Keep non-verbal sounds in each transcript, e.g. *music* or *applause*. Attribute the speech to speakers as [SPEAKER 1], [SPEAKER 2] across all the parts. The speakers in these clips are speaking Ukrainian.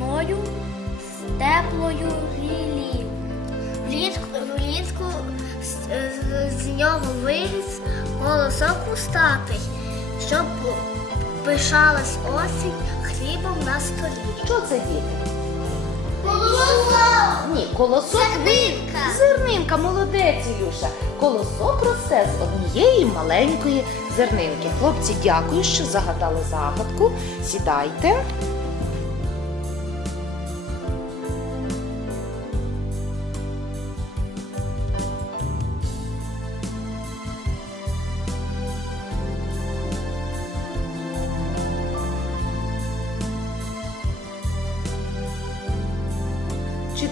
[SPEAKER 1] весною з теплою лілією. Влітку, влітку з, з- з нього виріс голосок устатий, щоб пишалась осінь хлібом на столі.
[SPEAKER 2] Що це діти?
[SPEAKER 1] Колосок!
[SPEAKER 2] Ні, колосок.
[SPEAKER 1] Зернинка.
[SPEAKER 2] Зернинка, молодець, Ілюша. Колосок росте з однієї маленької зернинки. Хлопці, дякую, що загадали загадку. Сідайте.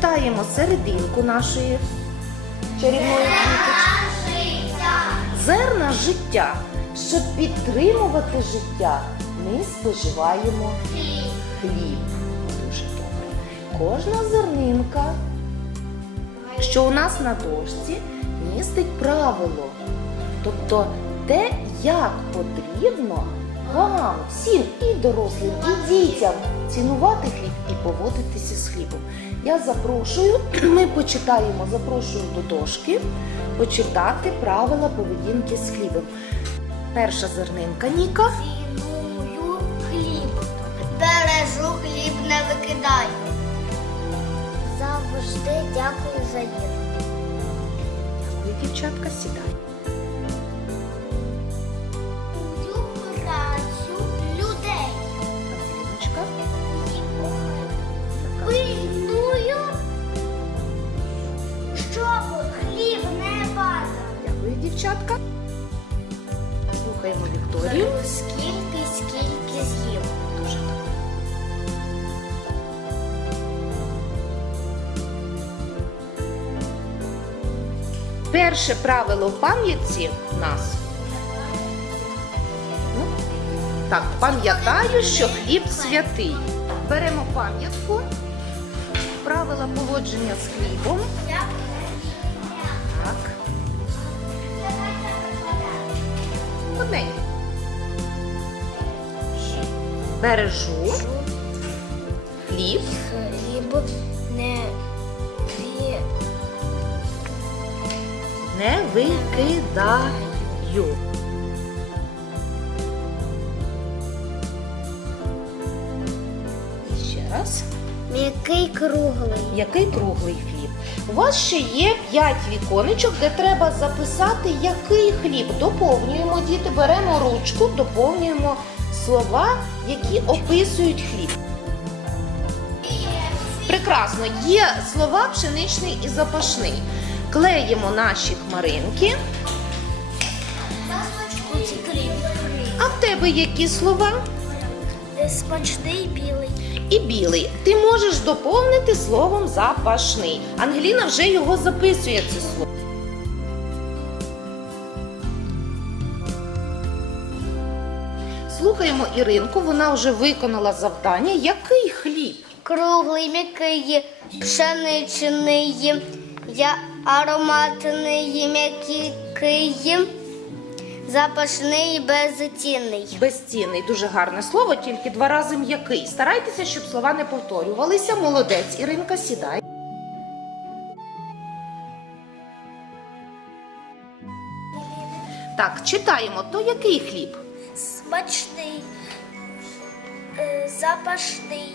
[SPEAKER 2] Читаємо серединку нашої чарівної квіточки. Зерна життя. Щоб підтримувати життя, ми споживаємо хліб. Дуже добре. Кожна зернинка, що у нас на дошці, містить правило. Тобто те, як потрібно вам, всім, і дорослим, і дітям цінувати хліб і поводитися з хлібом. Я запрошую, *clears throat* ми почитаємо, запрошую до дошки почитати правила поведінки з хлібом. Перша зернинка Ніка.
[SPEAKER 1] Ціную хліб. Бережу хліб, не викидаю. Завжди дякую за їжу.
[SPEAKER 2] Дякую, дівчатка, сідай. Перше правило в пам'ятці нас. Ну, Так, пам'ятаю, що хліб святий. Беремо пам'ятку, правила поводження з хлібом. Так. Одненько. Бережу хліб.
[SPEAKER 1] Хліб не
[SPEAKER 2] Не викидаю. Ще раз.
[SPEAKER 1] М'який круглий.
[SPEAKER 2] Який круглий хліб? У вас ще є 5 віконечок, де треба записати, який хліб. Доповнюємо, діти, беремо ручку, доповнюємо слова, які описують хліб. Прекрасно, є слова пшеничний і запашний. Клеїмо наші хмаринки. А в тебе які слова?
[SPEAKER 1] Смачний білий.
[SPEAKER 2] І білий. Ти можеш доповнити словом запашний. Ангеліна вже його записує це слово. Слухаємо Іринку, вона вже виконала завдання. Який хліб?
[SPEAKER 1] Круглий, м'який, пшеничний, я ароматний, м'який, запашний, безцінний.
[SPEAKER 2] Безцінний, дуже гарне слово, тільки два рази м'який. Старайтеся, щоб слова не повторювалися. Молодець, Іринка, сідай. Так, читаємо. То який хліб?
[SPEAKER 1] Смачний, е, запашний,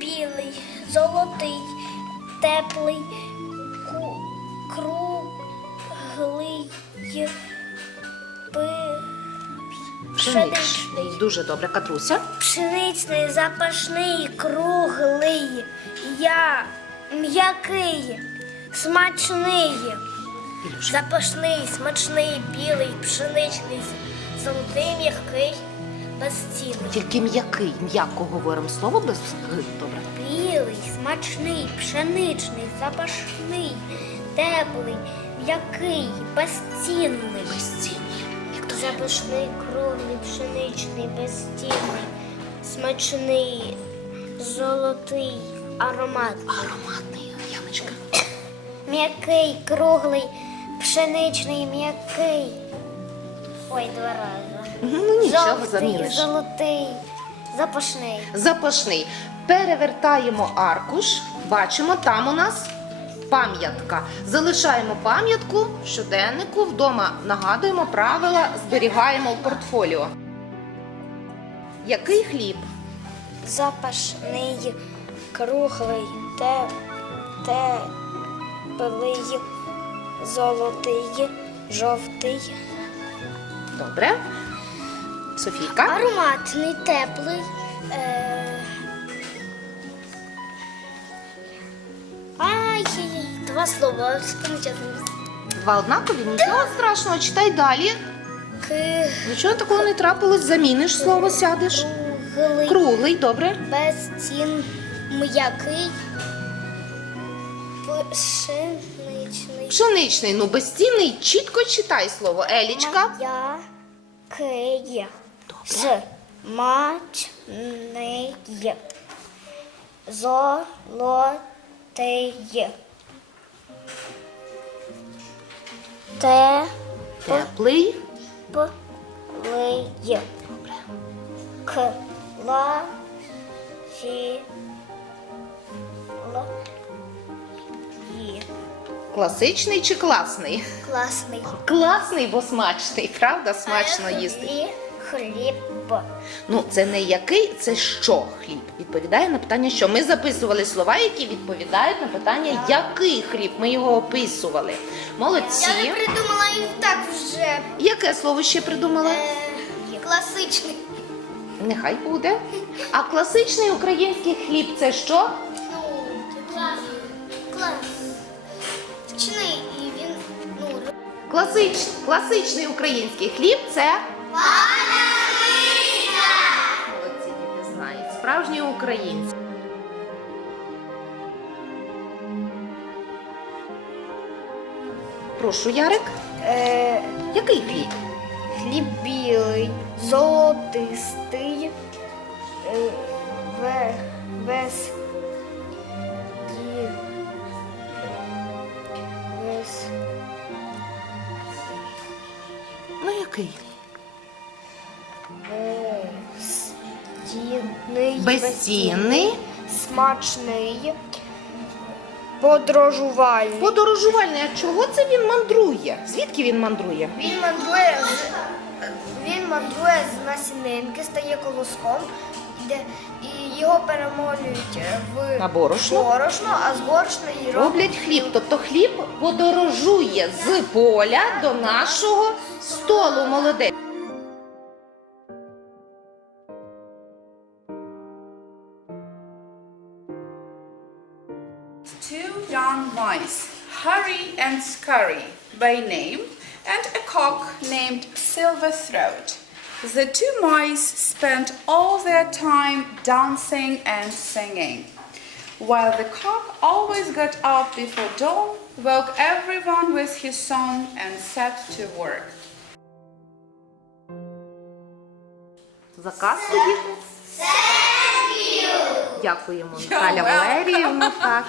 [SPEAKER 1] білий, золотий, теплий, круглий, пшеничний.
[SPEAKER 2] Дуже добре, Катруся.
[SPEAKER 1] Пшеничний, запашний, круглий, я м'який, смачний,
[SPEAKER 2] Ілюша.
[SPEAKER 1] запашний, смачний, білий, пшеничний, золотий, м'який, безцінний.
[SPEAKER 2] Тільки м'який, м'яко говоримо слово без г. Добре.
[SPEAKER 1] Білий, смачний, пшеничний, запашний, теплий, м'який, безцінний.
[SPEAKER 2] Безцінні.
[SPEAKER 1] Запашний, круглий, пшеничний, безцінний, смачний, золотий, аромат.
[SPEAKER 2] Ароматний, Яночка.
[SPEAKER 1] М'який, круглий, пшеничний, м'який. Ой, два рази.
[SPEAKER 2] Ну нічого
[SPEAKER 1] Жовтий,
[SPEAKER 2] заміниш.
[SPEAKER 1] золотий, Запашний.
[SPEAKER 2] Запашний. Перевертаємо аркуш. Бачимо, там у нас пам'ятка. Залишаємо пам'ятку в щоденнику. Вдома нагадуємо правила, зберігаємо в портфоліо. Який хліб?
[SPEAKER 1] Запашний, круглий, те, теплий, золотий, жовтий.
[SPEAKER 2] Добре. Софійка.
[SPEAKER 1] Ароматний, теплий. Е... два слова.
[SPEAKER 2] Два однакові, нічого страшного, читай далі.
[SPEAKER 1] К...
[SPEAKER 2] Нічого такого не трапилось, заміниш слово, сядеш.
[SPEAKER 1] Круглий.
[SPEAKER 2] Круглий, добре.
[SPEAKER 1] Без стін м'який. Пшеничний.
[SPEAKER 2] Пшеничний, ну безцінний, чітко читай слово. Елічка.
[SPEAKER 1] М'який.
[SPEAKER 2] Добре.
[SPEAKER 1] Смачний. Золотий.
[SPEAKER 2] Теплий.
[SPEAKER 1] Теплий.
[SPEAKER 2] Добре.
[SPEAKER 1] Класі.
[SPEAKER 2] Класичний чи класний?
[SPEAKER 1] Класний.
[SPEAKER 2] Класний, бо смачний, правда? Смачно їсти.
[SPEAKER 1] Хліб.
[SPEAKER 2] Ну, це не який, це що хліб. Відповідає на питання, що ми записували слова, які відповідають на питання, який хліб. Ми його описували. Молодці.
[SPEAKER 1] придумала їх так вже.
[SPEAKER 2] Яке слово ще придумала?
[SPEAKER 1] Класичний.
[SPEAKER 2] Нехай буде. А класичний український хліб це що?
[SPEAKER 1] Ну, клас. Клас. Чний, і він, ну,
[SPEAKER 2] Класич, класичний український хліб це. Молодці діти знають. Справжні українці. Прошу, Ярик.
[SPEAKER 1] е,
[SPEAKER 2] Який хліб?
[SPEAKER 1] хліб білий, золотистий, е, ве, без, ді, без,
[SPEAKER 2] Ну який?
[SPEAKER 1] Безцінний,
[SPEAKER 2] Безцінний.
[SPEAKER 1] смачний, подорожувальний.
[SPEAKER 2] Подорожувальний. А чого це він мандрує? Звідки він мандрує?
[SPEAKER 1] Він мандрує з він мандрує з насінинки, стає колоском, іде, і його перемолюють е, в
[SPEAKER 2] На борошно?
[SPEAKER 1] борошно, а з борошна і роблять.
[SPEAKER 2] Роблять хліб. Тобто хліб подорожує з поля до нашого столу. Молодець.
[SPEAKER 3] two young mice, Hurry and Scurry by name, and a cock named Silverthroat. The two mice spent all their time dancing and singing, while the cock always got up before dawn, woke everyone with his song, and set to work.
[SPEAKER 2] Заказ тоді? Дякуємо, Наталя Валеріївна. Так.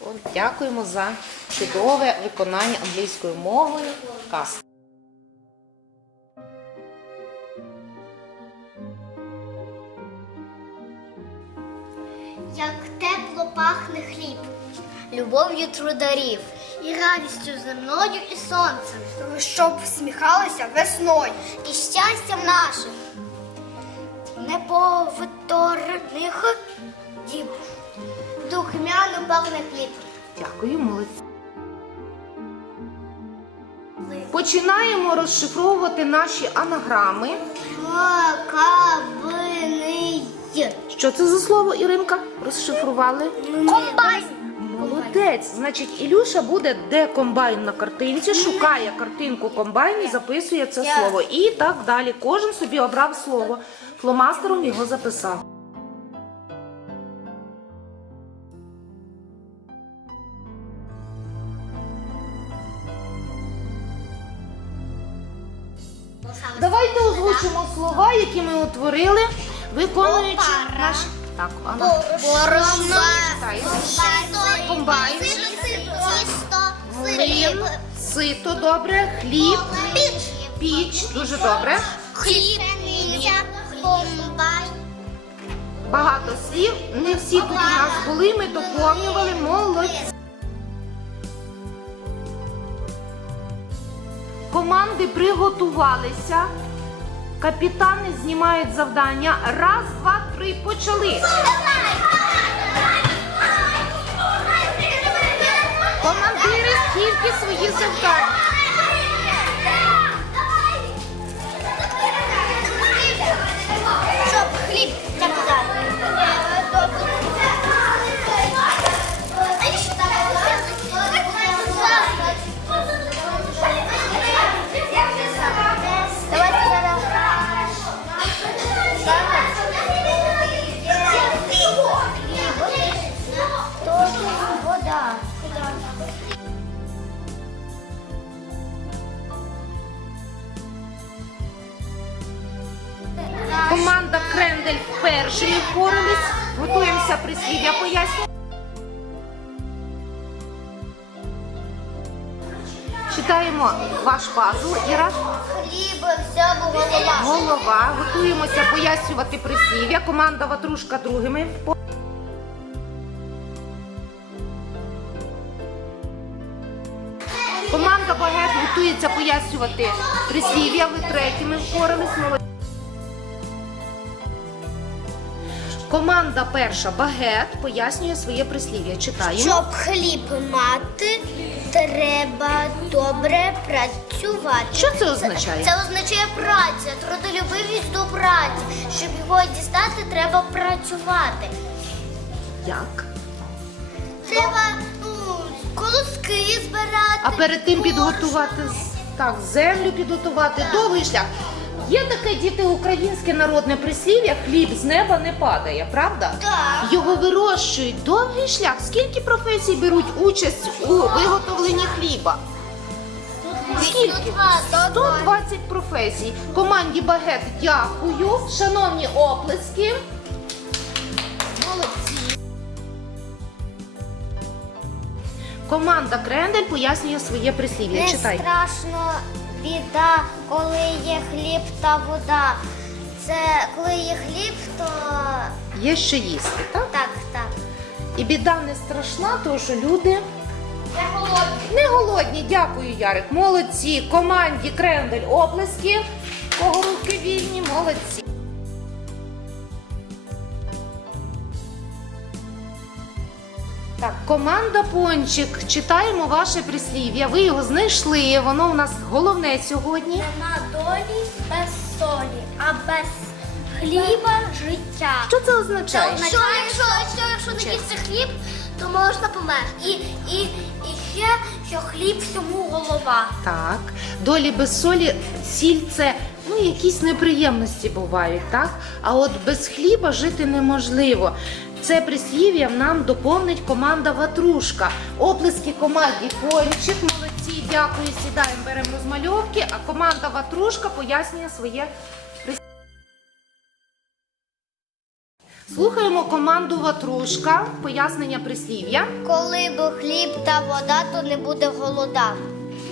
[SPEAKER 2] От, дякуємо за чудове виконання англійською мовою. Каз.
[SPEAKER 1] Як тепло пахне хліб, любов'ю трударів, і радістю земною і сонцем, щоб всміхалися весною і щастям нашим. Неповторних духмяно пахне хліб.
[SPEAKER 2] Дякую, молодці. Починаємо розшифровувати наші анаграми.
[SPEAKER 1] Макабиний.
[SPEAKER 2] Що це за слово, Іринка? Розшифрували?
[SPEAKER 1] Комбайн.
[SPEAKER 2] Молодець. Значить, Ілюша буде, де комбайн на картинці, шукає картинку комбайн і записує це слово. І так далі. Кожен собі обрав слово. Фломастером його записав. Давайте озвучимо слова, які ми утворили, виконуючи
[SPEAKER 1] Опара.
[SPEAKER 2] наші. Так, Анна.
[SPEAKER 1] Борошно. Комбайн.
[SPEAKER 2] Млин, сито, добре, хліб, піч, дуже добре.
[SPEAKER 1] Хліб. Комбайн.
[SPEAKER 2] багато слів. Не всі тут у нас були, ми доповнювали молодці. Команди приготувалися. Капітани знімають завдання. Раз, два, три, почали. Командири, скільки свої завдання. Читаємо ваш пазл. Іра.
[SPEAKER 1] Хліб взяв у голова.
[SPEAKER 2] Голова. Готуємося пояснювати прислів'я. Команда Ватрушка другими. Команда Багет готується пояснювати прислів'я. Ви третіми впорались. Молодці. Команда перша Багет пояснює своє прислів'я. Читаємо.
[SPEAKER 1] Щоб хліб мати, треба добре працювати.
[SPEAKER 2] Що це означає?
[SPEAKER 1] Це означає праця, трудолюбивість до праці. Щоб його дістати, треба працювати.
[SPEAKER 2] Як?
[SPEAKER 1] Треба ну, колоски збирати.
[SPEAKER 2] А перед тим підготувати так, землю підготувати, довгий шлях. Є таке діти українське народне прислів'я, хліб з неба не падає, правда?
[SPEAKER 1] Так.
[SPEAKER 2] Його вирощують довгий шлях. Скільки професій беруть участь у виготовленні хліба? Скільки?
[SPEAKER 1] 120.
[SPEAKER 2] 120 професій. Команді Багет дякую. Шановні оплески. Молодці. Команда Крендель пояснює своє прислів'я.
[SPEAKER 1] Не
[SPEAKER 2] Читай.
[SPEAKER 1] страшно біда, коли є хліб та вода. Це коли є хліб, то
[SPEAKER 2] Є що їсти, так?
[SPEAKER 1] так, так.
[SPEAKER 2] І біда не страшна, тому що люди
[SPEAKER 1] Не голодні.
[SPEAKER 2] не голодні. Дякую, Ярик. Молодці. Команді Крендель оплески. Кого руки вільні, молодці. Так, команда Пончик. Читаємо ваше прислів'я. Ви його знайшли. Воно у нас головне сьогодні.
[SPEAKER 1] Нема долі без солі, а без хліба життя.
[SPEAKER 2] Що це означає?
[SPEAKER 1] Що якщо, що, якщо не їсти хліб, то можна померти. І, і, і ще, що хліб всьому голова.
[SPEAKER 2] Так, долі без солі, сіль це ну, якісь неприємності бувають, так? А от без хліба жити неможливо. Це прислів'я нам доповнить команда Ватрушка. Оплески команді Пончик. Молодці, дякую. Сідаємо, беремо розмальовки. А команда Ватрушка пояснює своє прислів'я. Слухаємо команду Ватрушка. Пояснення прислів'я.
[SPEAKER 1] Коли б хліб та вода, то не буде голода.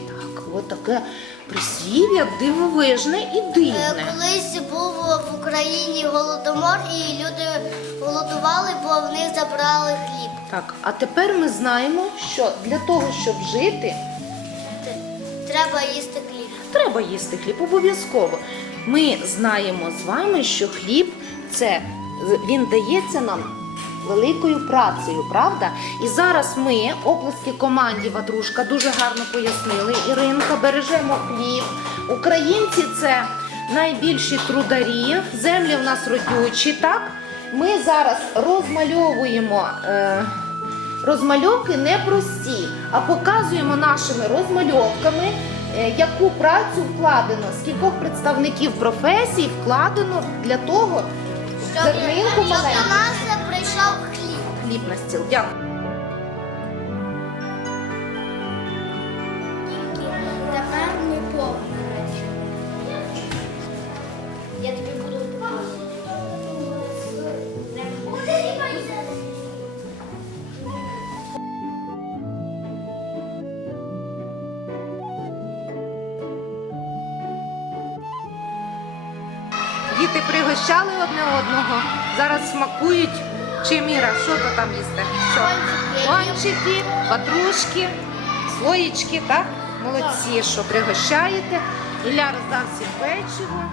[SPEAKER 2] Так, от таке прислів'я дивовижне і
[SPEAKER 1] Е,
[SPEAKER 2] дивне.
[SPEAKER 1] Колись був в Україні голодомор, і люди бо в них забрали хліб.
[SPEAKER 2] Так, а тепер ми знаємо, що для того, щоб жити,
[SPEAKER 1] Треба їсти хліб.
[SPEAKER 2] треба їсти хліб обов'язково. Ми знаємо з вами, що хліб це він дається нам великою працею, правда? І зараз ми, оплески команді Ватрушка, дуже гарно пояснили. Іринка, бережемо хліб. Українці це найбільші трударі, землі в нас родючі, так? Ми зараз розмальовуємо. Е, Розмальовки непрості, а показуємо нашими розмальовками, е, яку працю вкладено, скількох представників професій вкладено для того,
[SPEAKER 1] Щоб,
[SPEAKER 2] зернинку
[SPEAKER 1] щоб до
[SPEAKER 2] маленьку
[SPEAKER 1] нас прийшов хліб.
[SPEAKER 2] хліб на стіл. Дякую. Діти пригощали одне одного. зараз смакують. Чи Міра, що то там їсте? Що? Пончики, ватрушки, слоєчки, так? Молодці, що пригощаєте. Ілля роздав всім печиво.